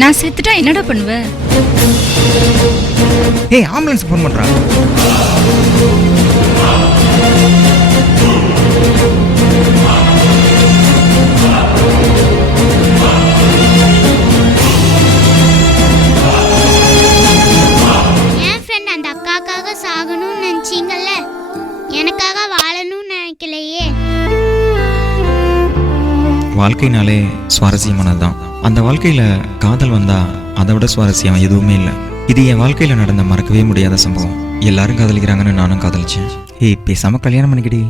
நான் செத்துட்டா என்னடா பண்ணுவ? ஏய், ஆம்புலன்ஸ் ஃபோன் பண்றா. என் ஃப்ரெண்ட் அந்த அக்காக்காக சாகணும்னு நினைச்சீங்கல்ல, எனக்காக வாழணும்னு நினைக்கலையே. வாழ்க்கைனாலே சுவாரஸ்யமானது தான். அந்த வாழ்க்கையில காதல் வந்தா அதை விட சுவாரஸ்யம் எதுவுமே இல்லை. இது என் வாழ்க்கையில நடந்த மறக்கவே முடியாத சம்பவம். எல்லாரும் காதலிக்கிறாங்கன்னு நானும் காதலிச்சேன். ஏய், பேசாம கல்யாணம் பண்ணிக்கிடி.